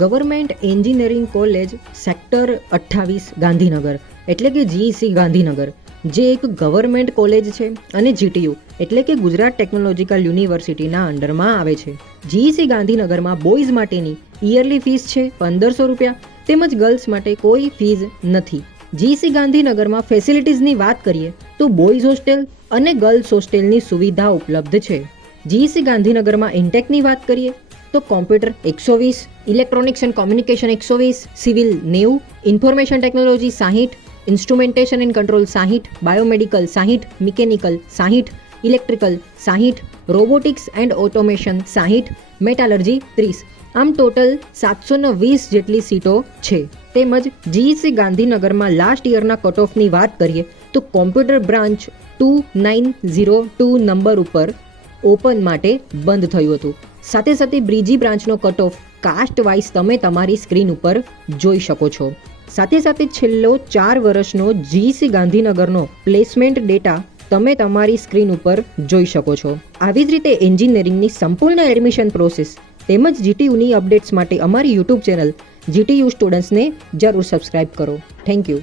Government engineering college sector 28 Gandhinagar એટલે કે GEC Gandhinagar, જે એક ગવર્મેન્ટ કોલેજ છે અને જીટીયુ એટલે કે ગુજરાત ટેકનોલોજીકલ યુનિવર્સિટીના અંડરમાં આવે છે. જીઈસી ગાંધીનગરમાં બોયઝ માટેની યરલી ફીસ છે 1500 રૂપિયા, તેમજ ગર્લ્સ માટે કોઈ ફીસ નથી. જીઈસી ગાંધીનગરમાં ફેસિલિટીઝની વાત કરીએ તો બોયઝ હોસ્ટેલ અને ગર્લ્સ હોસ્ટેલની સુવિધા ઉપલબ્ધ છે. જીઈસી ગાંધીનગરમાં ઇન્ટેકની વાત કરીએ તો computer 120, electronics and communication 120, civil 90, information technology 60, instrumentation and control 60, biomedical 60, mechanical 60, electrical 60, robotics and automation 60, મેટાલર્જી 30. આમ ટોટલ 720 જેટલી સીટો છે. તેમજ જીઈસી ગાંધીનગરમાં લાસ્ટ યરના કટ ઓફની વાત કરીએ તો કોમ્પ્યુટર બ્રાન્ચ 2902 નંબર ઉપર ઓપન માટે બંધ થયું હતું. સાથે સાથે બ્રીજી બ્રાન્ચનો કટ ઓફ કાસ્ટ વાઇઝ તમે તમારી સ્ક્રીન ઉપર જોઈ શકો છો. સાથે સાથે છેલ્લો 4 વર્ષનો જીઈસી ગાંધીનગરનો પ્લેસમેન્ટ ડેટા તમે તમારી સ્ક્રીન ઉપર જોઈ શકો છો. આવી જ રીતે એન્જિનિયરિંગની સંપૂર્ણ એડમિશન પ્રોસેસ તેમજ જીટીયુની અપડેટ્સ માટે અમારી યુટ્યુબ ચેનલ જીટીયુ સ્ટુડન્ટ્સને જરૂર સબસ્ક્રાઇબ કરો. Thank you.